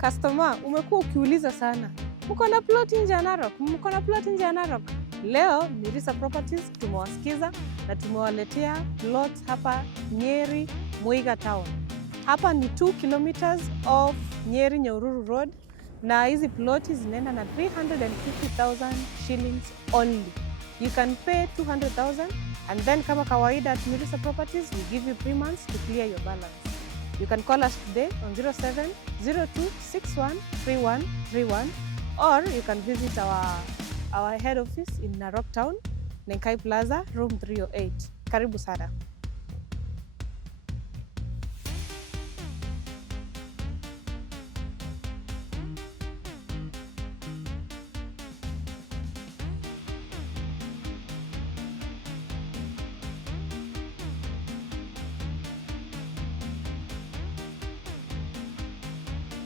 Customer, umekuwa ukiuliza sana, mko na plot nje ya Narok? Mko na plot nje ya Narok? Leo Mirisa Properties tumewasikiza na tumewaletea plot hapa Nyeri Muiga Town. Hapa ni 2 kilometers of Nyeri Nyahururu Road na hizi ploti zinaenda na 350,000 shillings only. You can pay 200,000 and then kama kawaida at Mirisa Properties we give you 3 months to clear your balance. You can call us today on 0702613131 or you can visit our head office in Narok Town, Nenkai Plaza, room 308. Karibu sana.